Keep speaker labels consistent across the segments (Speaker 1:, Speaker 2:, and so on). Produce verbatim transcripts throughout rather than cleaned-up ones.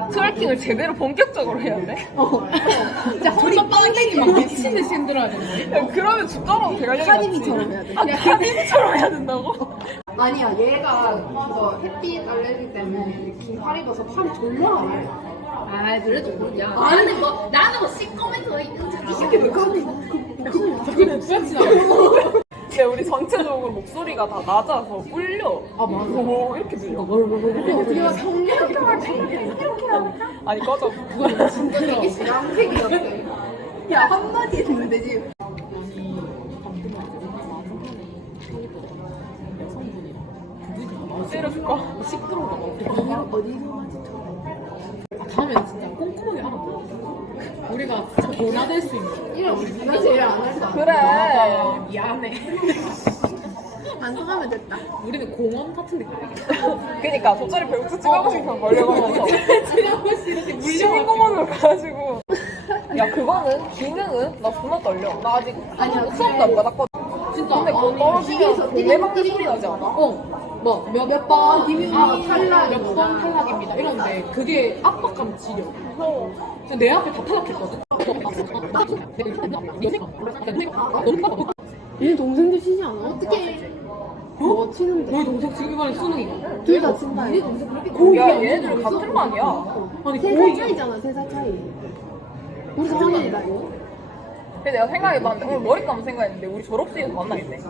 Speaker 1: 트월킹을 제대로 본격적으로 해야 돼?
Speaker 2: 어. 진짜 허리 빵댕이 막 미친 듯이 흔들어야 되는
Speaker 1: 야, 그러면 죽더라고 대가리
Speaker 2: 카디비처럼 해야 돼.
Speaker 1: 아, 카디비처럼 해야 된다고?
Speaker 2: 아니야, 얘가 그거 햇빛 알레르기 때문에 긴 팔 입어서 팔이 졸라 안 해.
Speaker 3: 아 그래도 뭐, 야
Speaker 2: 아니,
Speaker 3: 나는 뭐 나는 뭐 시꺼매서 이거 잘
Speaker 2: 이 새끼 카디
Speaker 3: 그게 북같이 나와.
Speaker 1: 근데 우리 전체적으로 목소리가 다 낮아서 꿀려.
Speaker 2: 아, 맞아.
Speaker 1: 오, 이렇게 들려.
Speaker 2: 우리가 성냥 이렇게 말
Speaker 1: 아니 꺼져.
Speaker 2: 그거 진짜 되게 양색이 같아. 야, 한마디 했는데 지금.
Speaker 1: 때려줄까?
Speaker 2: 시끄러워. 어디로 어디로 맞지?
Speaker 3: 다음엔 진짜 꼼꼼하게 알아봐. 우리가 진짜 변화될 수 있는.
Speaker 2: 이런 네가 제일 안 할 거 아니야?
Speaker 1: 그래.
Speaker 3: 미안해.
Speaker 2: 반성하면 됐다.
Speaker 3: 우리는 공원 같은 데 가야겠다.
Speaker 1: 그니까 돗자리 배우트 찍어보신 경 걸려가면서
Speaker 3: 지나고시 이렇게 물려가지고.
Speaker 1: 시민공원으로 가가지고. 야 그거는 기능은 나 존나 떨려. 나 아직
Speaker 2: 아니야,
Speaker 1: 수업도 안 받았거든.
Speaker 3: 진짜.
Speaker 1: 근데 그거 떨어지면 내방의 소리 나지 않아?
Speaker 3: 어. 뭐, 몇, 몇 번,
Speaker 2: 김윤희
Speaker 3: 아,
Speaker 2: 탈락.
Speaker 3: 몇 번 탈락입니다. 이런데 그게 압박감 지려.
Speaker 1: 어.
Speaker 3: 근데 내 앞에 다 탈락했거든?
Speaker 2: 얘 동생도 치지 않아? 어떻게? 뭐 치는데?
Speaker 3: 너희 동생 지금 이번에 수능이야.
Speaker 2: 둘 다 친다. 얘 동생 그렇게
Speaker 1: 야 얘네들 같은 반이야.
Speaker 3: 아니,
Speaker 2: 세 살
Speaker 3: 고이야.
Speaker 2: 차이잖아, 세 살 차이. 우리 사 학년이다 이거.
Speaker 1: 근데 내가 생각해봤는데 오늘 머리 감을 생각했는데 우리 졸업식에서 만나겠네.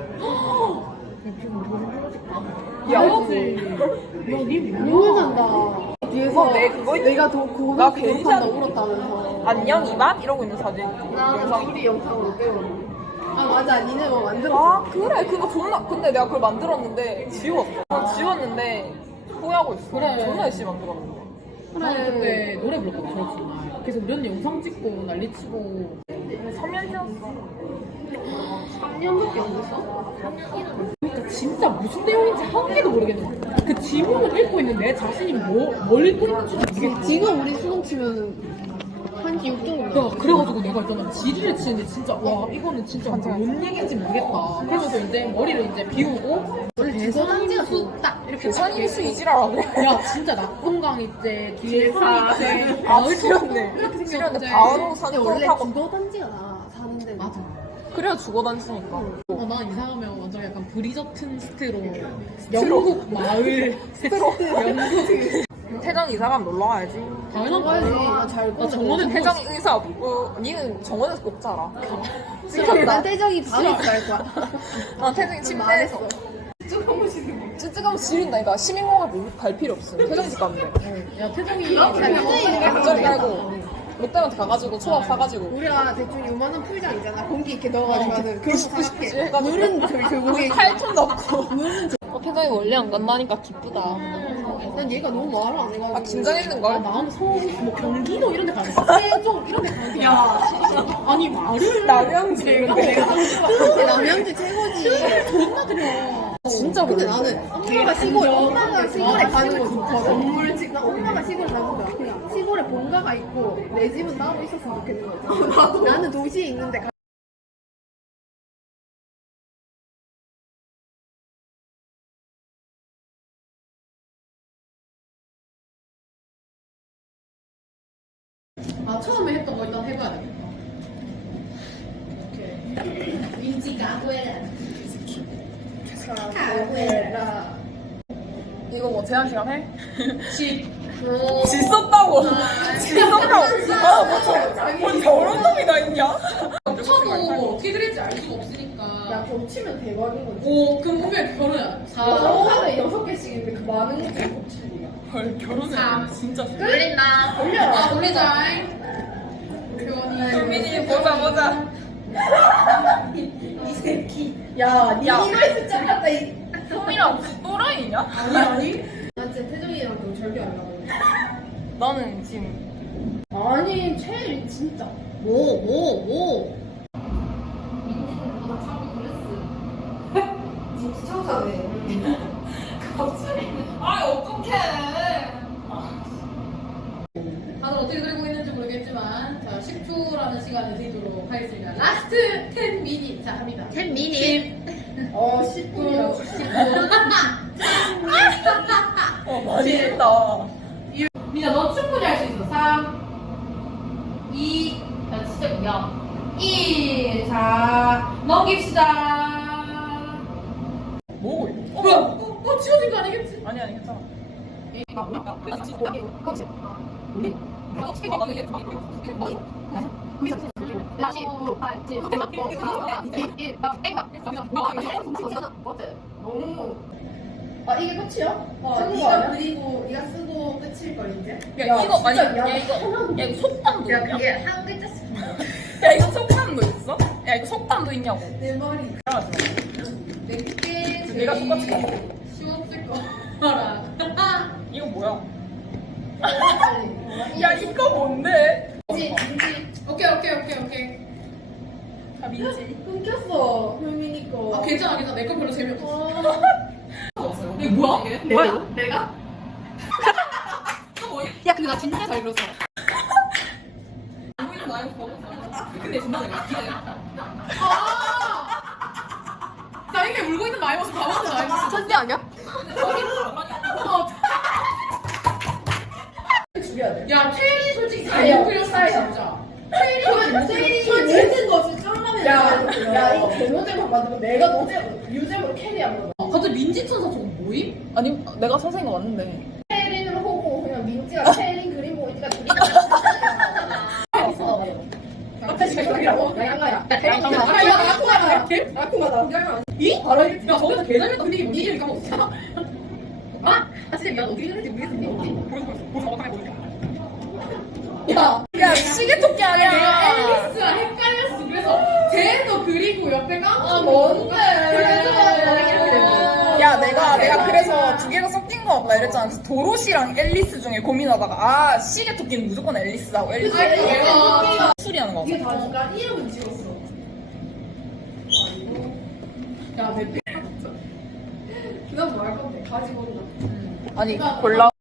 Speaker 1: 야,
Speaker 3: 야니
Speaker 2: 눈물 난다. 뒤에서
Speaker 1: 어, 내 그거 있-
Speaker 2: 내가 더 그거
Speaker 1: 나
Speaker 2: 졸업한다
Speaker 1: 괜찮-
Speaker 2: 울었다면서.
Speaker 1: 안녕 이만 이러고 있는 사진.
Speaker 2: 나는
Speaker 1: 영상.
Speaker 2: 둘이 영상으로 빼고. 아 맞아, 니네 뭐 만들었어.
Speaker 1: 아 그래 그거 존나 근데 내가 그걸 만들었는데 지웠어. 난 지웠는데 후회하고 있어.
Speaker 3: 그래.
Speaker 1: 존나 열심히 만들었는데.
Speaker 3: 나는 그때 노래 불렀거든 졸업식 날. 그래서 몇 영상 찍고 난리치고.
Speaker 1: 삼 년 지났어.
Speaker 2: 삼 년밖에 안 됐어?
Speaker 3: 그러니까 진짜 무슨 내용인지 한 개도 모르겠는 거야. 그 지문을 읽고 있는 내 자신이 뭐, 뭘 읽고 있는지 모르겠어.
Speaker 2: 지금 우리 수능 치면은 한시 육 정도.
Speaker 3: 야, 그래가지고 내가 있잖아 지리를 치는데 진짜 와 이거는 진짜 뭔 얘기인지 모르겠다. 그러면서 이제 머리를 이제 비우고
Speaker 2: 원래 대선한지가 딱 이렇게
Speaker 1: 대산임수 이지라라네.
Speaker 3: 야 진짜 낙동강 있제 뒤에
Speaker 2: 사.
Speaker 3: 산 있제
Speaker 1: 아
Speaker 3: 마을
Speaker 1: 지렸네.
Speaker 3: 이렇게
Speaker 1: 지렸는데
Speaker 3: 생겼는데
Speaker 1: 바로 산에
Speaker 2: 원래
Speaker 1: 타고.
Speaker 2: 주거단지가 나 사는데.
Speaker 3: 맞아.
Speaker 1: 그래야 죽어 다니니까.
Speaker 3: 어, 난 이상하면 완전 약간 브리저튼 스트로 영국 마을 영국
Speaker 1: 태정 이사 가면 놀러 가야지.
Speaker 3: 당연한
Speaker 2: 가야지.
Speaker 3: 거야.
Speaker 2: 나잘
Speaker 3: 나 정원에
Speaker 1: 태정 의사 어, 니는 정원에서 꼭 자라.
Speaker 2: 싫어. 난 태정이 밤에 갈 거야.
Speaker 1: 난 태정이 침대에서. 쯔쯔가면 지린다니까. 시민공원 갈 필요 없어. 태정이 집 가면 돼.
Speaker 3: 야 태정이
Speaker 1: 돗자리 깔고 롯데마트 가가지고 초밥 사가지고
Speaker 2: 우리가 대충 요만한 풀장 있잖아. 공기 이렇게 넣어가지고 하는 그런 거 사갈게.
Speaker 1: 해가지고.
Speaker 2: 물은 저기 교복에
Speaker 1: 팔 톤 넣고. 어, 태정이 원래 안 간다니까 기쁘다.
Speaker 2: 난 얘가 너무 말을 안 해가지고.
Speaker 1: 아 긴장했는걸?
Speaker 3: 아, 나는 서울 뭐 경기도 이런 데 가는 거 세종 이런 데 가는 야 아니 말을
Speaker 1: 남양주 이런데.
Speaker 2: 남양주 최고지.
Speaker 3: 존나 드려.
Speaker 1: 진짜
Speaker 2: 근데
Speaker 1: 그래.
Speaker 2: 나는 엄마가 시골, 엄마가 시골에 가는 거 좋거든. 건물 집, 나 엄마가 시골 가는 거야. 그냥 시골에 본가가 있고 내 집은 따로 있었으면 좋겠는 거지. 나도. 나는 도시에 있는데 가...
Speaker 3: 아 처음에 했던 거 일단 해봐야 되겠다.
Speaker 2: 카페라.
Speaker 1: 이거 뭐 제한 시간 해?
Speaker 3: 지
Speaker 1: 지 썼다고. 지 썼다고. 아, 뭐 저, 뭐 저런 놈이 다 있냐?
Speaker 3: 쳐도 어떻게 될지 알 수가 없으니까.
Speaker 2: 야, 겹치면 대박인 거지.
Speaker 3: 오 그럼 분명히 결혼해. 사
Speaker 2: 하루에 여섯 개씩인데 그 많은 것들이 겹치는 거야.
Speaker 1: 헐, 결혼해. 진짜.
Speaker 3: 돌린다.
Speaker 2: 돌려라.
Speaker 3: 아 돌리자. 교원이.
Speaker 1: 민이 보자, 보자.
Speaker 2: 이 새끼. 야, 니
Speaker 1: 야.
Speaker 2: 이거에 숫자 같다, 이.
Speaker 1: 형이랑 무슨 또라이냐?
Speaker 2: 아니, 아니. 나 진짜 태정이랑 좀 절대 안 나가.
Speaker 1: 나는 지금.
Speaker 2: 아니, 제일 진짜.
Speaker 3: 뭐 뭐 뭐.
Speaker 2: 진짜 청소하네.
Speaker 1: 아, 어떡해.
Speaker 3: 다들 어떻게 들고 있는지 모르겠지만 자 십 초라는 시간을 드리도록 하겠습니다. 라스트 텐 미닛 자 합니다. 텐 미닛.
Speaker 2: 어, 십 분이라고.
Speaker 3: 십 분.
Speaker 1: 어, 많이 했다.
Speaker 3: 미나 너 충분히 영, 일. 자, 넘깁시다.
Speaker 1: 뭐고 이거?
Speaker 3: 어, 뭐야? 어, 어, 지워진 거 아니겠지?
Speaker 1: 아니 아니 괜찮아.
Speaker 2: 너무. 아 이게 끝이야?
Speaker 3: 어,
Speaker 2: 쓰는 거
Speaker 3: 네가
Speaker 2: 아니야?
Speaker 3: 그리고 네가 쓰고 끝일 걸 이제.
Speaker 1: 야,
Speaker 2: 야,
Speaker 1: 이거 아니
Speaker 2: 진짜
Speaker 1: 야
Speaker 2: 미안해.
Speaker 1: 이거 야 이거 속담도
Speaker 3: 야,
Speaker 1: 있냐?
Speaker 3: 그게 한 글자씩.
Speaker 1: 야 이거 속담도 있어? 야 이거 속담도 있냐고.
Speaker 3: 내 머리.
Speaker 1: 알았어.
Speaker 3: 내게
Speaker 1: 내가 똑같이
Speaker 3: 제일
Speaker 1: 가져.
Speaker 3: 쉬웠을 거라.
Speaker 1: 이거 뭐야? 야 이거 뭔데?
Speaker 3: 민지, 민지. 오케이, 오케이, 오케이, 오케이.
Speaker 1: 아 민지.
Speaker 2: 끊겼어 효민이 거.
Speaker 3: 아, 괜찮아, 괜찮아. 내 거 별로 재미없어.
Speaker 1: 이거 뭐야? 뭐야?
Speaker 3: 내가?
Speaker 2: 야 근데 나 진짜 잘 그렸어.
Speaker 1: 근데 존나 내가
Speaker 3: 아! 나 이게 울고 있는 나의 모습 봐봤는데 나의 모습.
Speaker 2: 천재 아니야? 죽여야 돼.
Speaker 3: 야, 테리 솔직히 잘
Speaker 2: 사요,
Speaker 3: 못 그렸어,
Speaker 2: 사요.
Speaker 3: 진짜.
Speaker 2: 테리 예진 너 진짜 쫄라면 야, 야 이거 개노잼만 받으면 내가 노잼 유잼으로 캐리한 거다.
Speaker 3: 어, 갑자기 민지 천사 저거 뭐임?
Speaker 1: 아니 내가 선생님 왔는데.
Speaker 2: 캐리를 보고 그냥 민지가 캐리 그림 보고 있니까 둘이 같이 하잖아. 앞에 생각이라고? 양가야. 라쿠마다. 라쿠마다.
Speaker 3: 이? 바로 이? 야, 저기서 개잘했다. 근데 이게 뭔지 이름 까먹었어. 아? 아, 진짜 미안. 어떻게 그랬는지 모르겠어.
Speaker 2: 야,
Speaker 1: 야 시계 토끼
Speaker 3: 내가
Speaker 1: 아니야.
Speaker 3: 앨리스랑 헷갈렸어. 그래서 쟤도 그리고 옆에 까먹었어.
Speaker 2: 아 뭔데?
Speaker 3: 그래서
Speaker 1: 야 내가 내가 그래서 두 개가 섞인 거 없다 이랬잖아. 그래서 도로시랑 앨리스 중에 고민하다가 아 시계 토끼는 무조건 앨리스라고 앨리스.
Speaker 3: 아니, 내가
Speaker 1: 수리하는 거.
Speaker 2: 이게 다 니가 이름은 지었어.
Speaker 3: 야, 내
Speaker 2: 그다음 뭐 할 건데? 가지고 온다.
Speaker 1: 아니 골라.